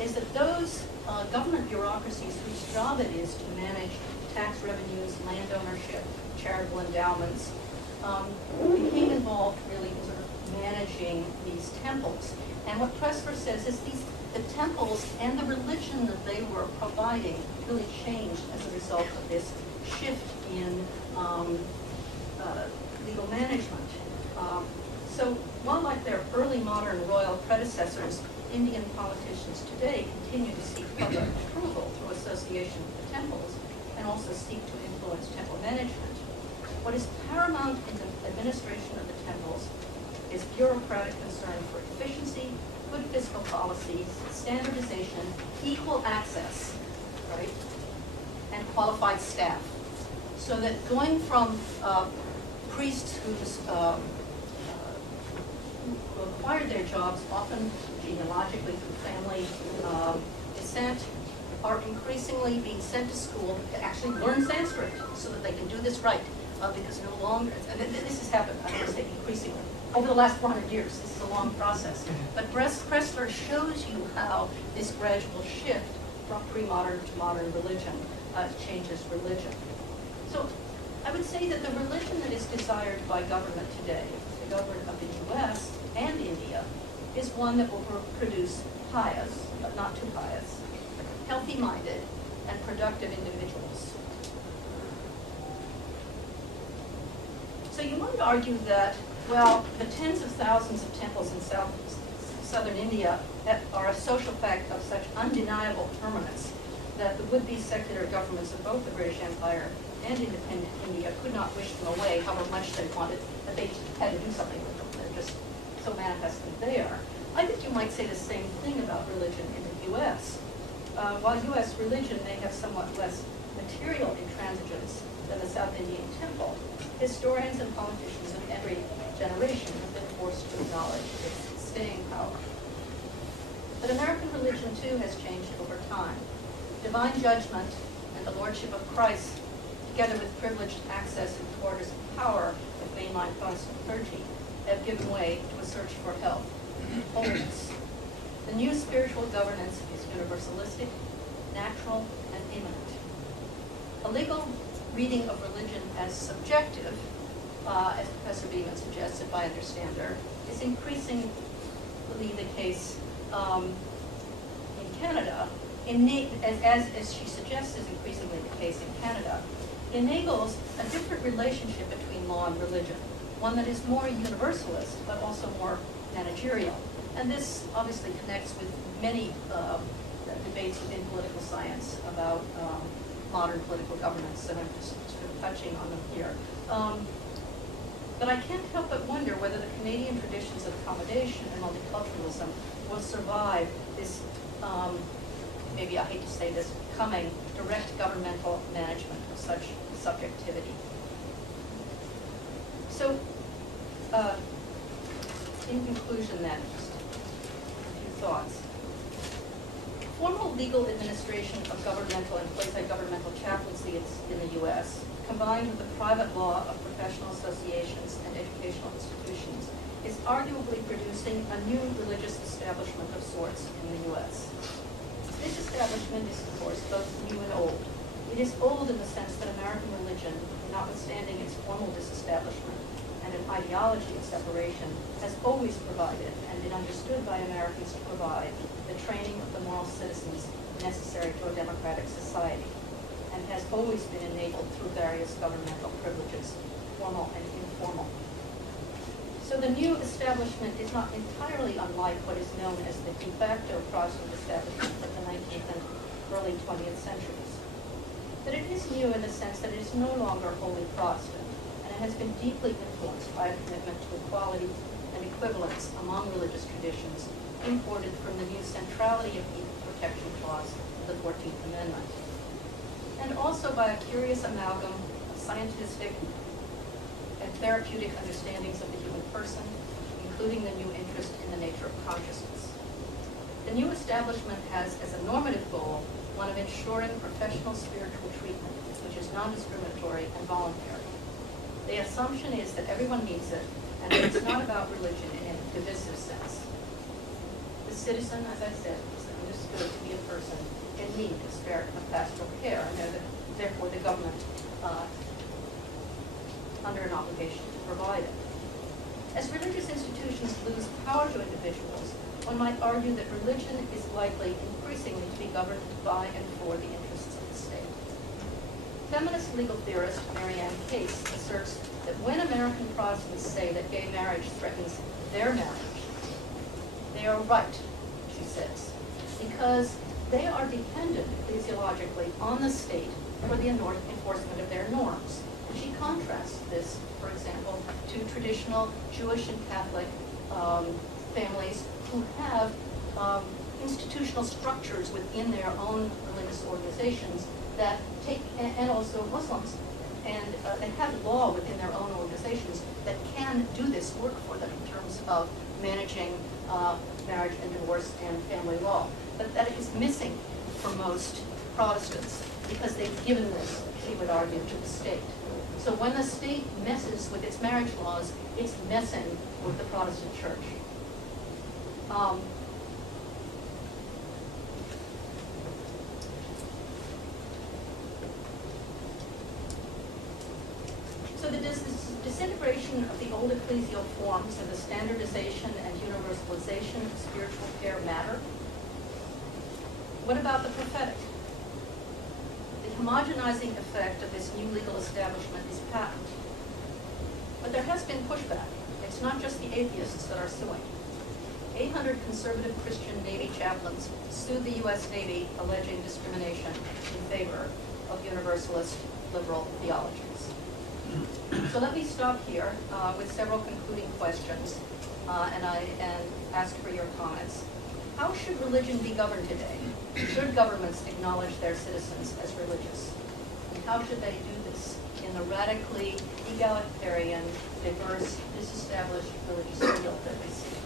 is that those government bureaucracies whose job it is to manage tax revenues, land ownership, charitable endowments, became involved really in sort of managing these temples. And what Pressler says is the temples and the religion that they were providing really changed as a result of this shift in legal management. So while like their early modern royal predecessors, Indian politicians today continue to seek public approval through association with the temples and also seek to influence temple management. What is paramount in the administration of the temples is bureaucratic concern for efficiency, good fiscal policies, standardization, equal access, right, and qualified staff. So that going from priests who acquired their jobs, often genealogically through family descent, are increasingly being sent to school to actually learn Sanskrit so that they can do this right. Because no longer, and this has happened, I would say, increasingly. Over the last 400 years, this is a long process. But Pressler shows you how this gradual shift from pre-modern to modern religion changes religion. So I would say that the religion that is desired by government today, the government of the US and India, is one that will produce pious, but not too pious, healthy-minded, and productive individuals. So you might argue that, well, the tens of thousands of temples in southern India that are a social fact of such undeniable permanence that the would-be secular governments of both the British Empire and independent India could not wish them away, however much they wanted, that they had to do something with them. They're just so manifestly there. I think you might say the same thing about religion in the U.S. While U.S. religion may have somewhat less material intransigence than the South Indian temple, historians and politicians of every generation have been forced to acknowledge its staying power. But American religion, too, has changed over time. Divine judgment and the lordship of Christ, together with privileged access and quarters of power of mainline Protestant clergy, have given way to a search for health and holiness. The new spiritual governance is universalistic, natural, and immanent. A legal reading of religion as subjective, as Professor Beeman suggests, if I understand her, is increasingly the case in Canada, as she suggests is increasingly the case in Canada, enables a different relationship between law and religion, one that is more universalist, but also more managerial. And this obviously connects with many debates within political science about modern political governance, and I'm just sort of touching on them here. But I can't help but wonder whether the Canadian traditions of accommodation and multiculturalism will survive this, maybe I hate to say this, coming direct governmental management of such subjectivity. So, in conclusion then, just a few thoughts. Formal legal administration of governmental and quasi-governmental chaplaincy in the U.S., combined with the private law of professional associations and educational institutions, is arguably producing a new religious establishment of sorts in the U.S. This establishment is, of course, both new and old. It is old in the sense that American religion, notwithstanding its formal disestablishment and an ideology of separation, has always provided and been understood by Americans to provide the training of the moral citizens necessary to a democratic society, and has always been enabled through various governmental privileges, formal and informal. So the new establishment is not entirely unlike what is known as the de facto Protestant establishment of the 19th and early 20th centuries. But it is new in the sense that it is no longer wholly Protestant, and it has been deeply influenced by a commitment to equality and equivalence among religious traditions imported from the new centrality of equal protection clause of the 14th Amendment, and also by a curious amalgam of scientific and therapeutic understandings of the human person, including the new interest in the nature of consciousness. The new establishment has as a normative goal one of ensuring professional spiritual treatment, which is non-discriminatory and voluntary. The assumption is that everyone needs it, and that it's not about religion in a divisive sense. The citizen, as I said, is understood to be a person in need of spirit of pastoral care, and therefore the government under an obligation to provide it. As religious institutions lose power to individuals, one might argue that religion is likely increasingly to be governed by and for the interests of the state. Feminist legal theorist Marianne Case asserts that when American Protestants say that gay marriage threatens their marriage, they are right, she says, because they are dependent physiologically on the state for the enforcement of their norms. She contrasts this, for example, to traditional Jewish and Catholic families who have institutional structures within their own religious organizations that take, and also Muslims, and they have law within their own organizations that can do this work for them in terms of managing marriage and divorce and family law. But that is missing for most Protestants because they've given this, she would argue, to the state. So when the state messes with its marriage laws, it's messing with the Protestant church. So the disintegration of the old ecclesial forms and the standardization and universalization of spiritual care matter. What about the prophetic? The homogenizing effect of this new legal establishment is patent. But there has been pushback. It's not just the atheists that are suing. 800 conservative Christian Navy chaplains sued the U.S. Navy alleging discrimination in favor of universalist liberal theologies. So let me stop here with several concluding questions and ask for your comments. How should religion be governed today? Should governments acknowledge their citizens as religious? And how should they do this in the radically egalitarian, diverse, disestablished religious field that we see?